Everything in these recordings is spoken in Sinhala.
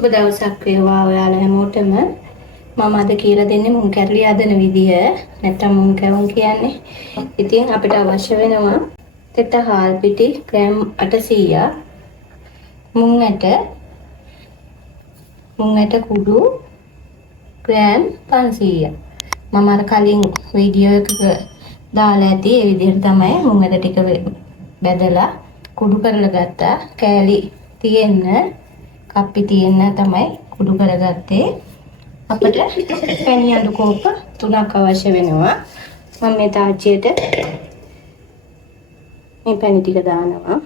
සුබ දවසක් වේවා ඔයාලා හැමෝටම. මම අද කියලා දෙන්නේ මුං කැරලි හදන විදිය. නැත්තම් මුං කැවුම් කියන්නේ. ඉතින් අපිට අවශ්‍ය වෙනවා තෙත හාල් පිටි ග්‍රෑම් 800ක්, මුං ඇට කුඩු ග්‍රෑම් 500ක්. මම අර කලින් වීඩියෝ එකක දාලා ඇති ඒ විදිහට තමයි මුං ඇට ටික බෙදලා කුඩු කරලා ගත්තා. කෑලි තියෙන්න කප්පි තියෙන්න තමයි කුඩු කරගත්තේ. අපිට පැණි අඬු කෝප්ප 3ක් අවශ්‍ය වෙනවා. මම මේ තාච්චියට මේ පැණි ටික දානවා.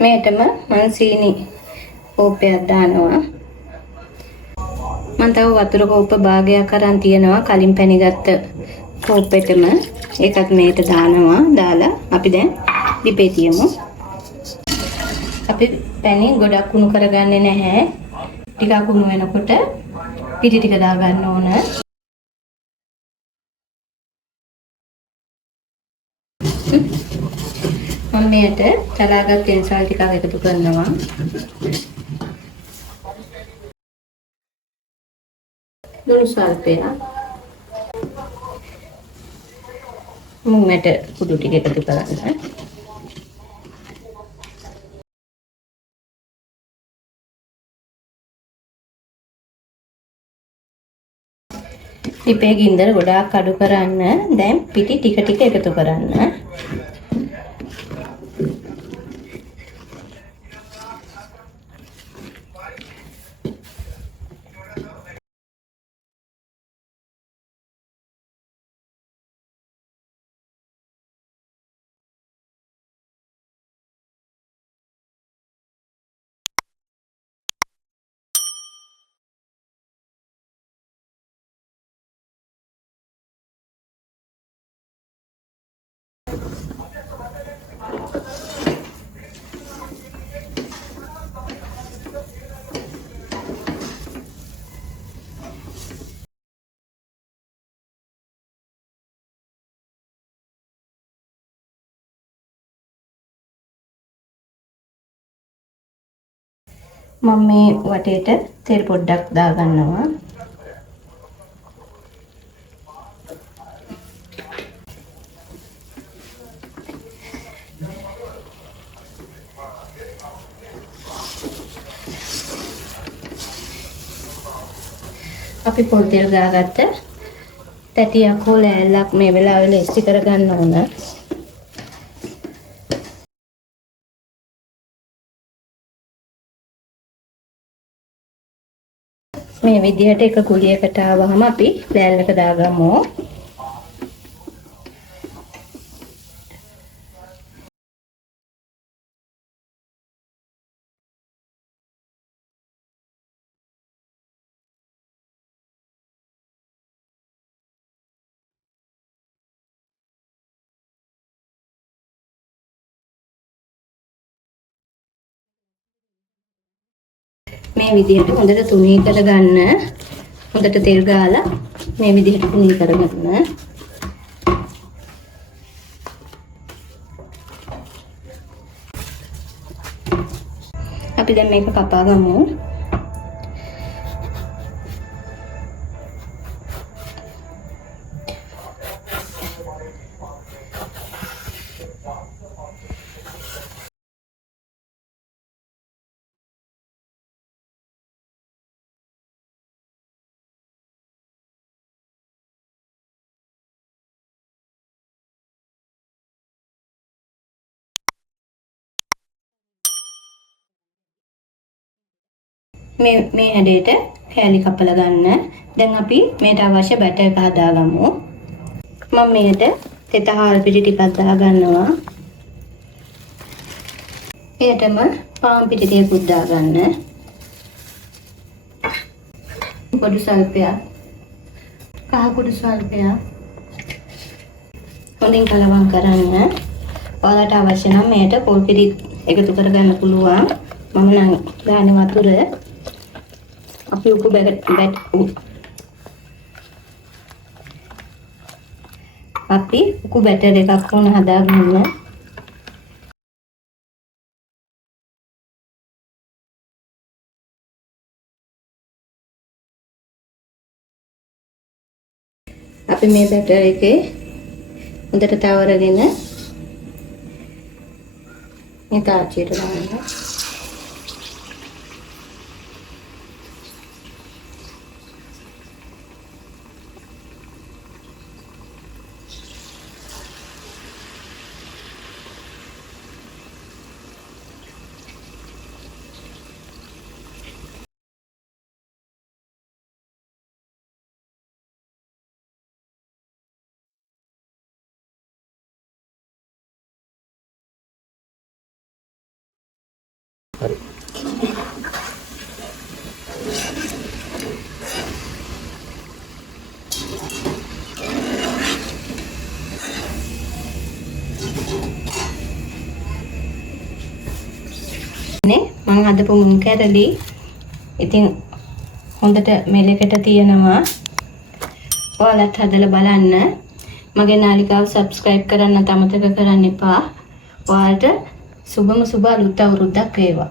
මේටම මම සීනි කෝප්පයක් දානවා. මම තව වතුර කෝප්ප භාගයක් අරන් තියනවා කලින් පැණි ගත්ත කෝප්පෙටම. ඒකත් මේට දානවා. දාලා අපි දැන් දිපේ තියමු. අපි පැණි ගොඩක් කුණු කරගන්නේ නැහැ. ටිකක් කුණු වෙනකොට පිටි ටික දා ගන්න ඕන. මම මේට තලාගත් තෙල්සල් ටිකක් එකතු කරනවා. ලුණු සල්පයක්, මුං ඇට කුඩු ටික එකතු කරන්න. ටිපේ ගින්දර ගොඩාක් අඩු කරන්න. දැන් පිටි ටික ටික එකතු කරන්න. මම මේ වටේට තෙල් පොඩ්ඩක් දා ගන්නවා. අපි පොල් තෙල් ගාගත්ත තැටියක් හෝ ලෑල්ලක් මේ වෙලාවේ ලේස්ති කර ගන්න ඕන. මේ විදිහට එක කුලියකට ආවම අපි ලෑල්ලක දාගමු. මේ විදිහට හොඳට තුනී කරගන්න. හොඳට තෙල් ගාලා මේ විදිහට තුනී කරගන්න. අපි දැන් මේක කපා ගමු. මේ හැඩයට කෑලි කපලා ගන්න. දැන් අපි මේට අවශ්‍ය බැටර් එක හදාගමු. මම මේකට තෙත හාල් පිටි ටිකක් දා ගන්නවා. එයටම පාන් පිටි ටිකක් දා ගන්න. පොඩි සල්පයක්, කහ කුඩු සල්පයක් හොඳින් කලවම් කරන්න. ඔයාලට අවශ්‍ය නම් මේකට පොල් පිටි එකතු කරගන්න පුළුවන්. මම නම් දාන්නේ වතුර. අපි උකු බැටර් එකක් වුණ හදාගන්න. අපි මේ බැටර් එකේ හොඳට තවරගෙන මේ තාච්චියට දාන්න. හරි. මම හදපු මුං කැරලි ඉතින් හොඳට මෙලකට තියෙනවා. ඔයාලත් හදලා බලන්න. මගේ නාලිකාව subscribe කරන්න අමතක කරන්න එපා. ඔයාලට සුබම සුබ අලුත් අවුරුද්දක් වේවා.